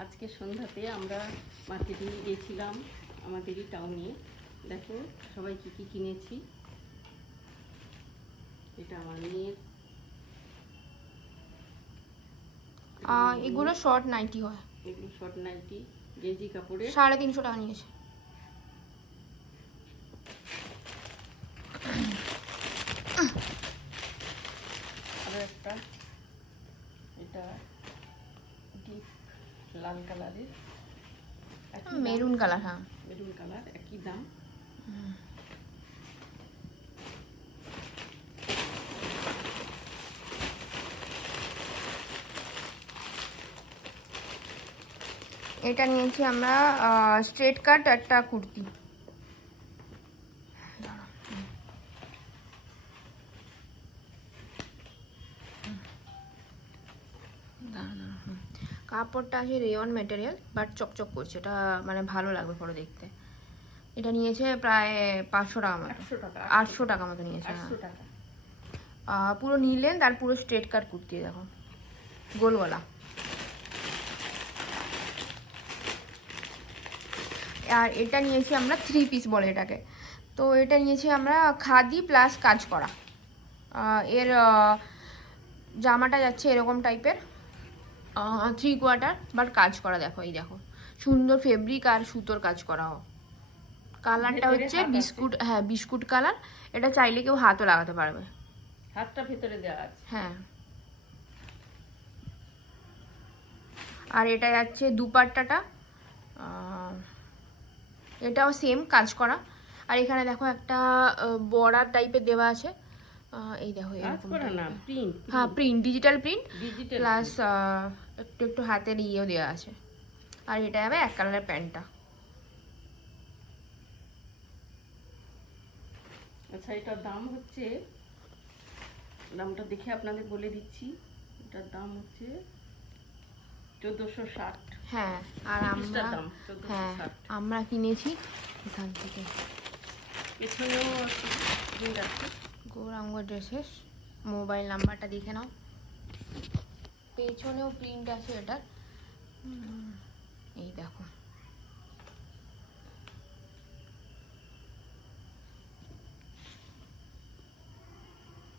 আজকে সন্ধ্যাতে আমরা মার্কেটে গিয়েছিলাম আমাদেরই টাউনে। দেখো সবাই কি কি কিনেছি। এটা আমার মেয়ের, এগুলো শর্ট নাইটি হয়, এগুলো শর্ট নাইটি গেঞ্জি কাপড়ের। 350 টাকা নিয়েছে। আরও একটা, এটা ডিপ লাল কালারের, মেরুন কালার। হ্যাঁ, মেরুন কালার, একই দাম। এটা নিয়েছি আমরা স্ট্রেট কাট একটা কুর্তি। কাপড়টা আছে রেয়ন ম্যাটেরিয়াল, বাট চকচক করছে, এটা মানে ভালো লাগবে পরে দেখতে। এটা নিয়েছে প্রায় 500 টাকা মতো, 800 টাকা মতো নিয়েছে। 800 টাকা। পুরো নিলেন, তার পুরো স্ট্রেট কাট কুর্তি, দেখো গোল গলা। আর এটা নিয়েছি আমরা 3 পিস বলে এটাকে। তো এটা নিয়েছি আমরা খাদি প্লাস কাজ করা। এর জামাটা যাচ্ছে এরকম টাইপের 3 কোয়ার্টার, বাট কাজ করা। দেখো এই দেখো সুন্দর ফেব্রিক আর সুতোর কাজ করা। কালারটা হচ্ছে বিস্কুট, হ্যাঁ বিস্কুট কালার। এটা চাইলে কেউ হাতও লাগাতে পারবে, হাতটা ভেতরে দেওয়া আছে। হ্যাঁ। আর এটা যাচ্ছে দুপাট্টাটা, এটাও সেম কাজ করা। আর এখানে দেখো একটা বর্ডার টাইপের দেওয়া আছে, এই দেখো এরকম প্রিন্ট, হ্যাঁ print, digital print digital plus একটু একটু হাতের ইয়েও দেওয়া আছে। আর এটা যাবে এক কালারের প্যান্টটা। আচ্ছা, এটার দাম হচ্ছে, দামটা দেখে আপনাদের বলে দিচ্ছি। এটার দাম হচ্ছে 1460। হ্যাঁ, আর আমরা হ্যাঁ আমরা কিনেছি এখান থেকে। পেছনেও প্রিন্ট আছে, গৌরাঙ্গ ড্রেসেস। মোবাইল নাম্বারটা দেখে নাও, পেছনেও প্রিন্ট আছে এটার। এই দেখো